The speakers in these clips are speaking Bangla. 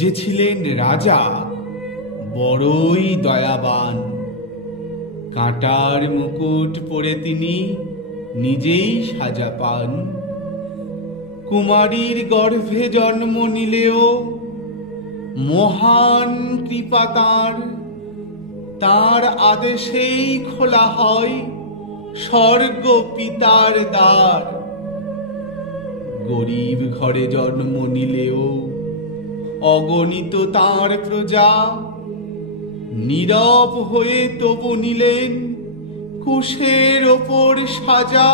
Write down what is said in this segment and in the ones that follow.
যে ছিলেন রাজা বড়ই দয়াবান। কাঁটার মুকুট পরে তিনি নিজেই সাজা পান। কুমারীর গর্ভে জন্ম নিলেও মহান কৃপা তাঁর আদেশেই খোলা হয় স্বর্গ পিতার দ্বার। গরিব ঘরে জন্ম নিলেও অগণিত তাঁর প্রজা, নীরব হয়ে তবু নিলেন কুশের ওপর সাজা।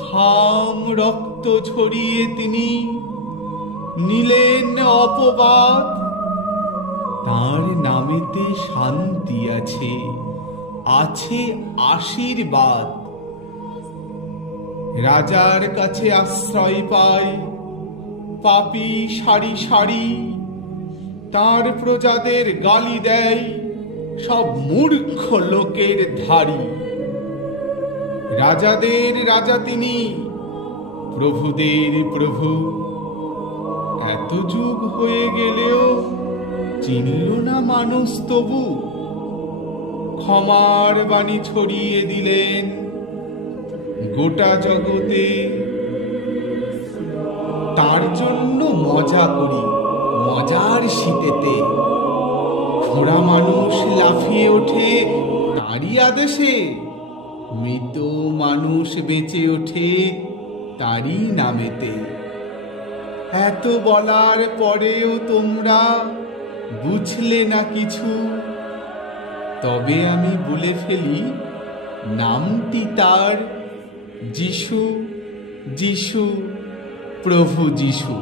ঘাম রক্ত ঝরিয়ে তিনি নিলেন অপবাদ। তাঁর নামেতে শান্তি আছে, আছে আশীর্বাদ। রাজার কাছে আশ্রয় পায় পাপী সারি সারি, তাঁর প্রজাদের গালি দেয় সব মূর্খ লোকের ধারী। রাজাদের রাজা তিনি, প্রভুদের প্রভু। এত যুগ হয়ে গেলেও চিনল না মানুষ তবু। ক্ষমার বাণী ছড়িয়ে দিলেন গোটা জগতে। তার জন্য মজা করি মজার শীতেতে। খোঁড়া মানুষ লাফিয়ে ওঠে তারই আদেশে। মৃত মানুষ বেঁচে ওঠে তারই নামেতে। এত বলার পরেও তোমরা বুঝলে না কিছু। তবে আমি বলে ফেলি নামটি তার যিশু, যিশু, প্রভু যিশু।